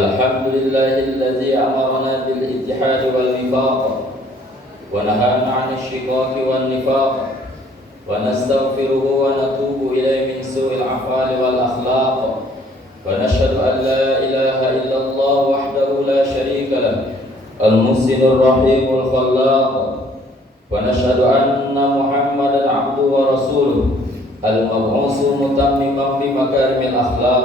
الحمد لله الذي أمرنا بالاتحاد والوفاق ونهانا عن الشقاق والنفاق ونستغفره ونتوب إليه من سوء الأفعال والأخلاق ونشهد أن لا إله إلا الله وحده لا شريك له المحسن الرحيم الخلاق ونشهد أن محمدا عبده ورسوله المبعوث متمما بمكارم الأخلاق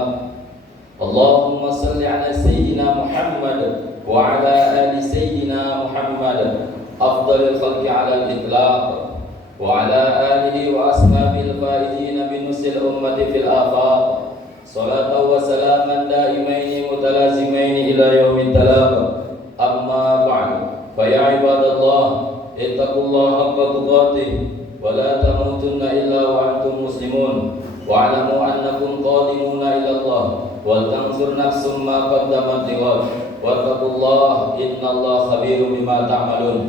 اللهم صل على سيدنا محمد وعلى آل سيدنا محمد أفضل الخلق على الإطلاق وعلى آله وأصحابه الفائزين بنصر الأمة في الآفاق صلاة وسلاما دائمين متلازمين إلى يوم التلاق أما بعد فيا عباد الله اتقوا الله حق تقاته ولا تموتن إلا وأنتم مسلمون واعلموا أنكم قادمون إلى الله ولتنظر نفس ما قدمت لغد واتقوا الله إن الله خبير بما تعملون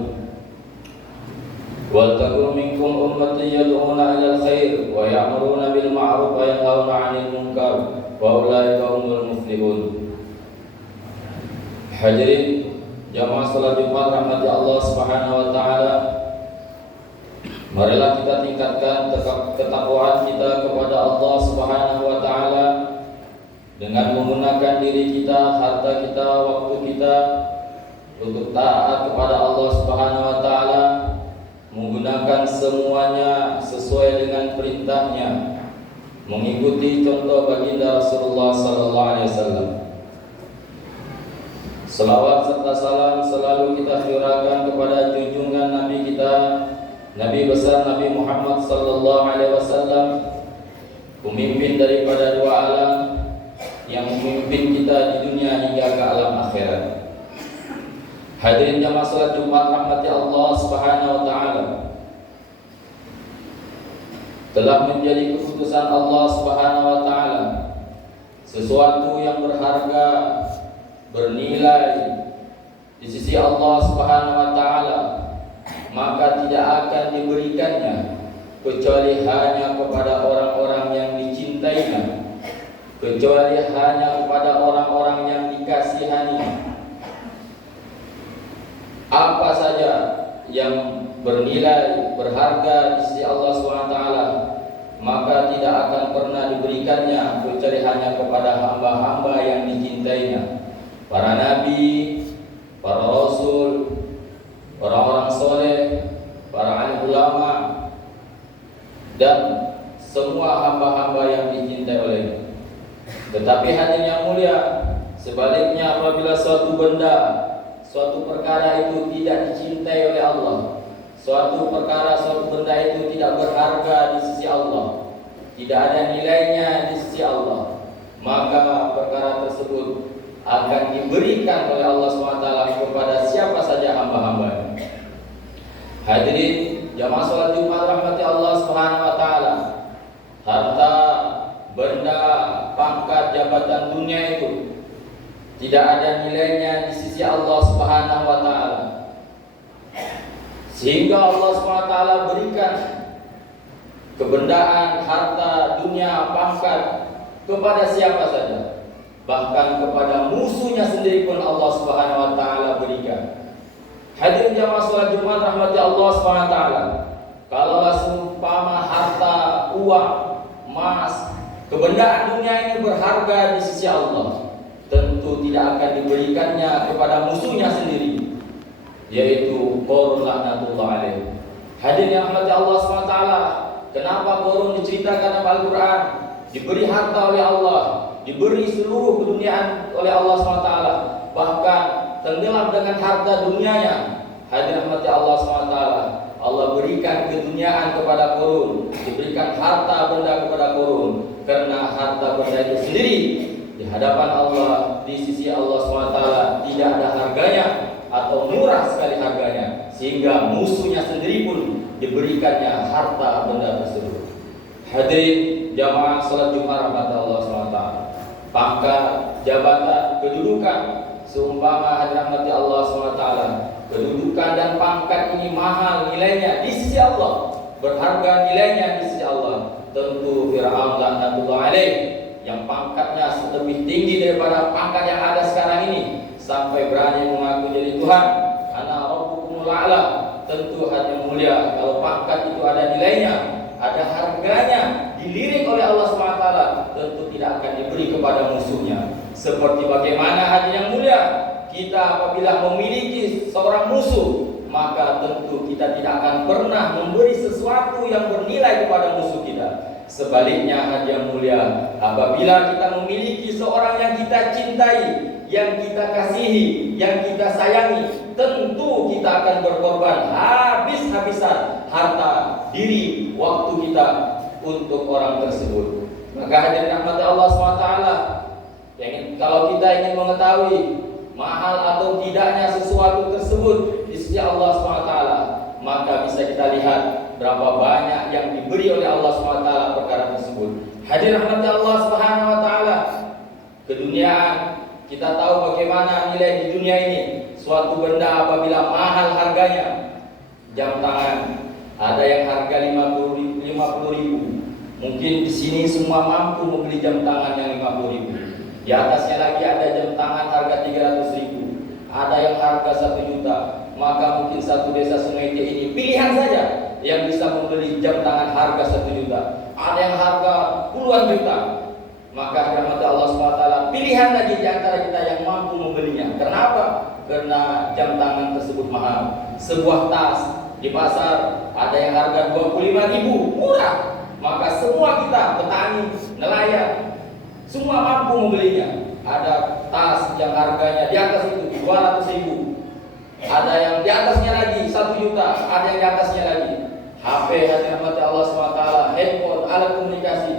ولتكن منكم أمة يدعون إلى الخير ويأمرون بالمعروف وينهون عن المنكر وأولئك هم المفلحون. Hadirin jamaah salat Jumat rahmati Allah Subhanahu wa taala. Marilah kita tingkatkan ketakwaan kita kepada Allah Subhanahu wa taala dengan menggunakan diri kita, harta kita, waktu kita untuk taat kepada Allah Subhanahu wa taala, menggunakan semuanya sesuai dengan perintahnya, mengikuti contoh baginda Rasulullah sallallahu alaihi wasallam. Selawat serta salam selalu kita curahkan kepada junjungan Nabi kita, Nabi besar Nabi Muhammad sallallahu alaihi wasallam, pemimpin daripada dua alam yang memimpin kita di dunia hingga ke alam akhirat. Hadirin jamaah salat Jumat rahmati Allah Subhanahu wa taala. Telah menjadi keputusan Allah Subhanahu wa taala sesuatu yang berharga, bernilai di sisi Allah Subhanahu wa taala, maka tidak akan diberikannya kecuali hanya kepada orang-orang yang dicintainya, kecuali hanya kepada orang-orang yang dikasihani. Apa saja yang bernilai, berharga di sisi Allah SWT, maka tidak akan pernah diberikannya kecuali hanya kepada hamba-hamba yang dicintainya, para nabi, para rasul, orang-orang soleh, para alim ulama, dan semua hamba-hamba yang dicintai olehnya. Tetapi hadirin yang mulia, sebaliknya apabila suatu benda, suatu perkara itu tidak dicintai oleh Allah, suatu perkara, suatu benda itu tidak berharga di sisi Allah, tidak ada nilainya di sisi Allah, maka perkara tersebut akan diberikan oleh Allah SWT kepada siapa saja hamba-hambanya. Hadirin jamaah salat Jumat rahmati Allah Subhanahu wa taala, harta, benda, pangkat, jabatan dunia itu tidak ada nilainya di sisi Allah Subhanahu wa taala, sehingga Allah Subhanahu wa taala berikan kebendaan, harta, dunia, pangkat kepada siapa saja, bahkan kepada musuhnya sendiri pun Allah Subhanahu wa taala berikan. Hadirin jamaah salat Jumat rahmati Allah Subhanahu wa taala, kalau seumpama harta, uang, emas, kebendaan dunia ini berharga di sisi Allah, tentu tidak akan diberikannya kepada musuhnya sendiri, yaitu Qarun laknatullah alaih. Hadirin yang rahmati Allah SWT, kenapa Qarun diceritakan dalam Al-Quran? Diberi harta oleh Allah, diberi seluruh keduniaan oleh Allah SWT, bahkan tenggelam dengan harta dunianya. Hadirin rahmati Allah SWT, Allah berikan keduniaan kepada Qarun, diberikan harta benda kepada Qarun, karena harta benda itu sendiri di hadapan Allah, di sisi Allah SWT tidak ada harganya atau murah sekali harganya, sehingga musuhnya sendiri pun diberikannya harta benda tersebut. Hadirin jamaah salat Jumat rahmat Allah SWT, pangkat, jabatan, kedudukan, seumpama hadirin rahmati Allah SWT, kedudukan dan pangkat ini mahal nilainya di sisi Allah, berharga nilainya di sisi Allah. Tentu Fir'aun laknatullah alaih yang pangkatnya lebih tinggi daripada pangkat yang ada sekarang ini, sampai berani mengaku jadi Tuhan. Ana rabbukumul a'la. Tentu hanya mulia kalau pangkat itu ada nilainya, ada harganya, dilirik oleh Allah SWT, tentu tidak akan diberi kepada musuhnya. Seperti bagaimana hadirin yang mulia, kita apabila memiliki seorang musuh, maka tentu kita tidak akan pernah memberi sesuatu yang bernilai kepada musuh kita. Sebaliknya hadirin yang mulia, apabila kita memiliki seorang yang kita cintai, yang kita kasihi, yang kita sayangi, tentu kita akan berkorban habis-habisan harta, diri, waktu kita untuk orang tersebut. Maka hadirin rahmati Allah SWT, kalau kita ingin mengetahui mahal atau tidaknya sesuatu tersebut di sisi Allah SWT, maka bisa kita lihat berapa banyak yang diberi oleh Allah SWT perkara tersebut. Hadirin rahmati Allah Subhanahu wa taala, keduniaan, kita tahu bagaimana nilai di dunia ini. Suatu benda apabila mahal harganya, jam tangan, ada yang harga 50 ribu. Mungkin di sini semua mampu membeli jam tangan yang 50 ribu. Di atasnya lagi ada jam tangan harga 300 ribu. Ada yang harga 1 juta. Maka mungkin satu desa Sungai T ini pilihan saja yang bisa membeli jam tangan harga 1 juta. Ada yang harga puluhan juta. Maka rahmat Allah SWT, pilihan lagi di antara kita yang mampu membelinya. Kenapa? Karena jam tangan tersebut mahal. Sebuah tas di pasar ada yang harga 25 ribu, murah. Maka semua kita, petani, nelayan, semua mampu membelinya. Ada tas yang harganya di atas itu 200 ribu. Ada yang di atasnya lagi 1 juta, ada yang di atasnya lagi. HP, hadirin rahmat Allah SWT, handphone, alat komunikasi.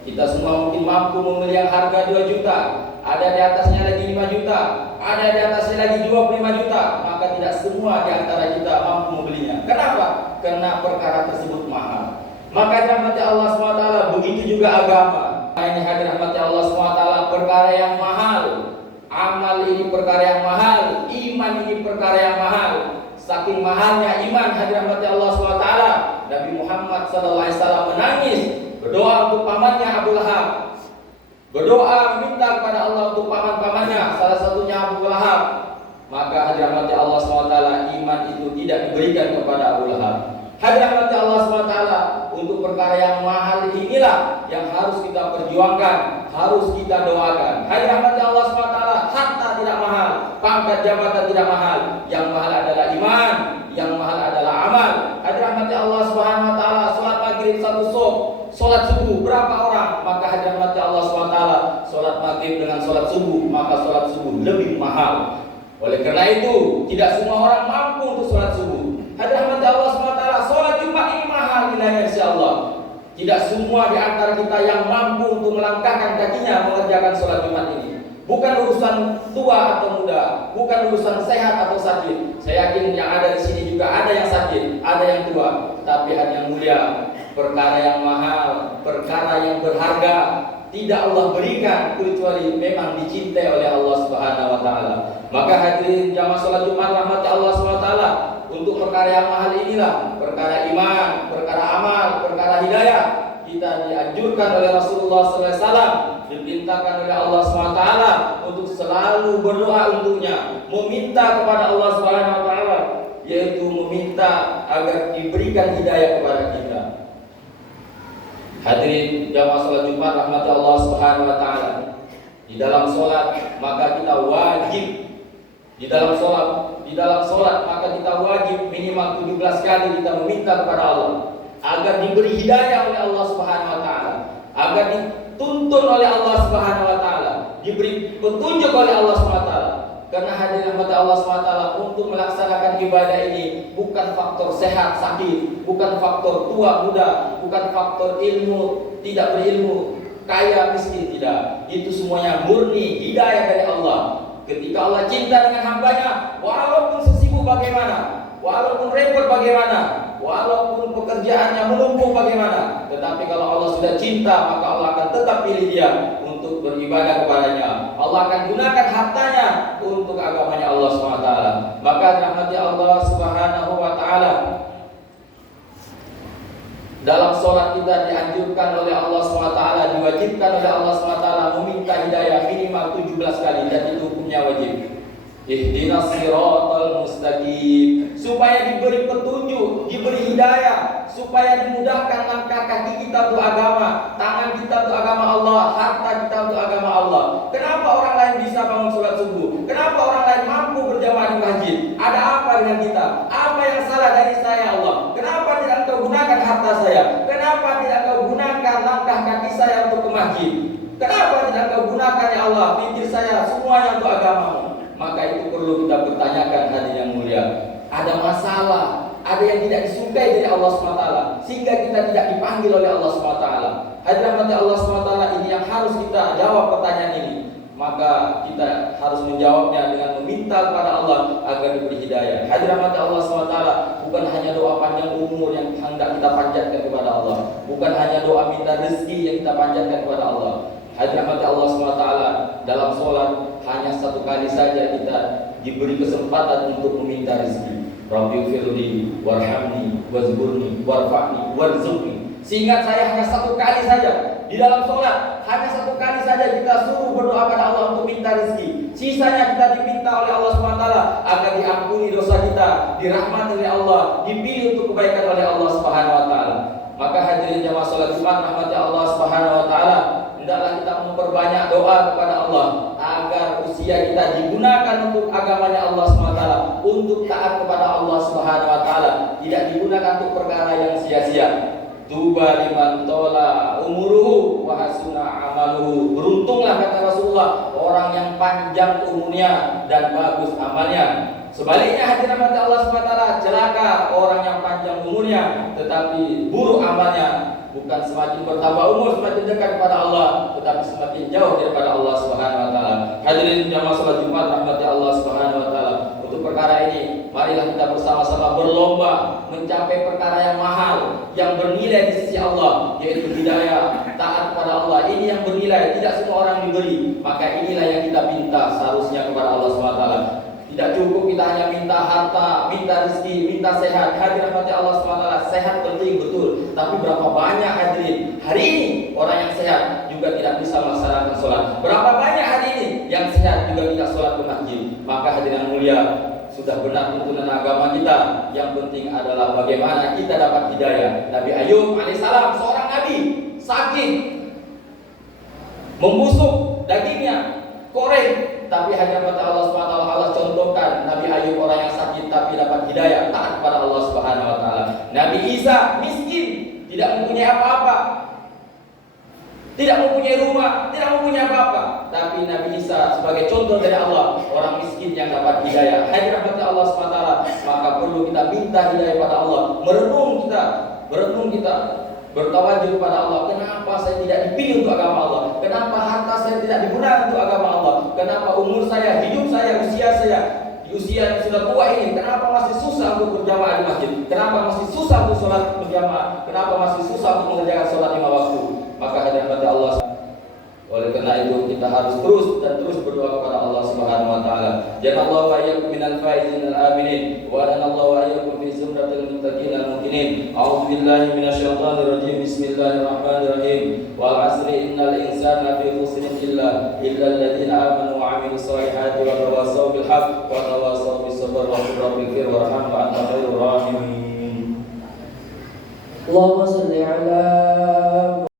Kita semua mungkin mampu membeli yang harga 2 juta, ada di atasnya lagi 5 juta, ada di atasnya lagi 25 juta. Maka tidak semua di antara kita mampu membelinya. Kenapa? Karena perkara tersebut mahal. Maka rahmati Allah SWT, begitu juga agama. Ini hadirin rahmati Allah SWT, perkara yang mahal. Amal ini perkara yang mahal, iman ini perkara yang mahal. Saking mahalnya iman, hadirin rahmati Allah SWT, Nabi Muhammad SAW menangis, berdoa untuk pamannya Abu Lahab. Berdoa minta kepada Allah untuk paman-pamannya, salah satunya Abu Lahab. Maka hadirin rahmati Allah SWT, iman itu tidak diberikan kepada Abu Lahab. Hadirin rahmati Allah SWT, untuk perkara yang mahal inilah yang harus kita perjuangkan, harus kita doakan. Hadirin rahmati Allah SWT, harta tidak mahal, pangkat jabatan tidak mahal. Yang mahal adalah iman, yang mahal adalah amal. Hadirin rahmati Allah Subhanahu wa taala, salat maghrib 1 sof, salat subuh berapa orang? Maka hadirin rahmati Allah Subhanahu wa taala, salat maghrib dengan salat subuh, maka salat subuh lebih mahal. Oleh karena itu, tidak semua orang mampu untuk salat subuh. Hadirin rahmati Allah Subhanahu wa taala, salat Jumat ini mahal nilainya insyaallah. Tidak semua di antara kita yang mampu untuk melangkahkan kakinya mengerjakan salat Jumat ini. Bukan urusan tua atau muda, bukan urusan sehat atau sakit. Saya yakin yang ada di sini juga ada yang sakit, ada yang tua. Tapi hadirin yang mulia, perkara yang mahal, perkara yang berharga tidak Allah berikan kecuali memang dicintai oleh Allah Subhanahu wa taala. Maka hadirin jamaah salat Jumat rahmati Allah Subhanahu wa taala, untuk perkara yang mahal inilah, perkara iman, perkara amal, perkara hidayah, kita dianjurkan oleh Rasulullah SAW, diperintahkan oleh Allah SWT untuk selalu berdoa untuknya, meminta kepada Allah SWT, yaitu meminta agar diberikan hidayah kepada kita. Hadirin jamaah salat Jumat rahmati Allah Subhanahu wa taala, di dalam salat maka kita wajib, di dalam salat maka kita wajib minimal 17 kali kita meminta kepada Allah agar diberi hidayah oleh Allah Subhanahu wa taala, agar dituntun oleh Allah Subhanahu wa taala, diberi petunjuk oleh Allah Subhanahu wa taala. Karena hadirin rahmat Allah Subhanahu wa taala, untuk melaksanakan ibadah ini bukan faktor sehat sakit, bukan faktor tua muda, bukan faktor ilmu tidak berilmu, kaya miskin, tidak. Itu semuanya murni hidayah dari Allah. Ketika Allah cinta dengan hambanya, walaupun sesibuk bagaimana, walaupun repot bagaimana, walaupun pekerjaannya menumpuk bagaimana, tetapi kalau Allah sudah cinta, maka Allah akan tetap pilih dia untuk beribadah kepadanya. Allah akan gunakan hartanya untuk agamanya Allah SWT. Maka rahmati Allah Subhanahu wa taala, Dalam sholat kita dianjurkan oleh Allah SWT, diwajibkan oleh Allah SWT meminta hidayah minimal 17 kali, dan itu hukumnya wajib. Ihdinas siratal mustaqim, supaya diberi petunjuk, diberi hidayah, supaya dimudahkan langkah kaki kita untuk agama, tangan kita untuk agama Allah, harta kita untuk agama Allah. Kenapa orang lain bisa bangun sholat subuh? Kenapa orang lain mampu berjamaah di masjid? Ada apa dengan kita? Apa yang salah dari saya Allah? Kenapa tidak Engkau gunakan harta saya? Kenapa tidak Engkau gunakan langkah kaki saya untuk ke masjid? Kenapa tidak Engkau gunakan ya Allah pikir saya semuanya untuk agama-Mu? Maka itu perlu kita pertanyakan, hadirin yang mulia. Ada masalah, ada yang tidak disukai dari Allah SWT, sehingga kita tidak dipanggil oleh Allah SWT. Hadirin Allah SWT, ini yang harus kita jawab pertanyaan ini. Maka kita harus menjawabnya dengan meminta kepada Allah agar diberi hidayah. Hadirin Allah SWT, bukan hanya doa panjang umur yang hendak kita panjatkan kepada Allah, bukan hanya doa minta rezeki yang kita panjatkan kepada Allah. Hadirin Allah SWT, dalam sholat hanya satu kali saja kita diberi kesempatan untuk meminta rezeki. Rabbighfirli warhamni wazburni warfa'ni warzuqni. Seingat saya hanya satu kali saja di dalam sholat, hanya satu kali saja kita suruh berdoa pada Allah untuk minta rezeki. Sisanya kita diminta oleh Allah SWT agar diampuni dosa kita, dirahmati oleh Allah, dipilih untuk kebaikan oleh Allah SWT. Maka hadirin jamaah sholat Jumat rahmati Allah SWT, hendaklah kita memperbanyak doa kepada Allah agar usia kita digunakan untuk agamanya Allah SWT, untuk taat kepada Allah SWT, tidak digunakan untuk perkara yang sia-sia. Tuba liman tola umuruhu wa hasuna amaluhu. Beruntunglah, kata Rasulullah, orang yang panjang umurnya dan bagus amalnya. Sebaliknya hadirin Allah SWT, celaka orang yang panjang umurnya tetapi buruk amalnya. Bukan semakin bertambah umur semakin dekat kepada Allah, tetapi semakin jauh daripada Allah Subhanahu wa taala. Hadirin jamaah salat Jumat rahmati Allah Subhanahu wa taala. Untuk perkara ini, marilah kita bersama-sama berlomba mencapai perkara yang mahal, yang bernilai di sisi Allah, yaitu hidayah, taat kepada Allah. Ini yang bernilai, tidak semua orang diberi. Maka inilah yang kita minta seharusnya kepada Allah Subhanahu wa taala. Tidak cukup kita hanya minta harta, minta rezeki, minta sehat. Hadirin rahmati Allah SWT, sehat penting betul, tapi berapa banyak hadirin hari ini orang yang sehat juga tidak bisa melaksanakan sholat? Berapa banyak hari ini yang sehat juga tidak sholat ke masjid? Maka hadirin yang mulia, sudah benar tuntunan agama kita. Yang penting adalah bagaimana kita dapat hidayah. Nabi Ayub alaihissalam, seorang nabi, sakit, membusuk dagingnya, koreng. Tapi hanya kepada Allah SWT, Allah contohkan Nabi Ayub orang yang sakit tapi dapat hidayah, taat kepada Allah Subhanahu wa taala. Nabi Isa miskin, tidak mempunyai apa-apa, tidak mempunyai rumah, tidak mempunyai apa-apa, tapi Nabi Isa sebagai contoh dari Allah, orang miskin yang dapat hidayah. Hadirin kepada Allah SWT, maka perlu kita minta hidayah pada Allah. Merenung kita bertawajuh kepada Allah. Kenapa saya tidak dipilih untuk agama Allah? Kenapa harta saya tidak digunakan untuk agama Allah? Kenapa umur saya, hidup saya, usia saya, di usia yang sudah tua ini, kenapa masih susah untuk berjamaah di masjid? Kenapa masih susah untuk sholat berjamaah? Kenapa masih susah untuk mengerjakan sholat 5 waktu? Maka hadirin kepada Allah, oleh karena itu kita harus terus berdoa kepada Allah Subhanahu wa taala. Janallahu wa iyyakum minal faizin al-aminin wa lanallahu wa iyyakum fi zumratil muttaqin al-muqinin. A'udzu billahi minasyaitonir rajim. Bismillahirrahmanirrahim. Wal 'asri innal insana lafi khusrin illa alladziina aamanu wa 'amilus solihati wa tawassaw bil haqq wa tawassaw bis sabr wa rabbil warhamhu anta khairur rahimin. Allahumma shalli 'ala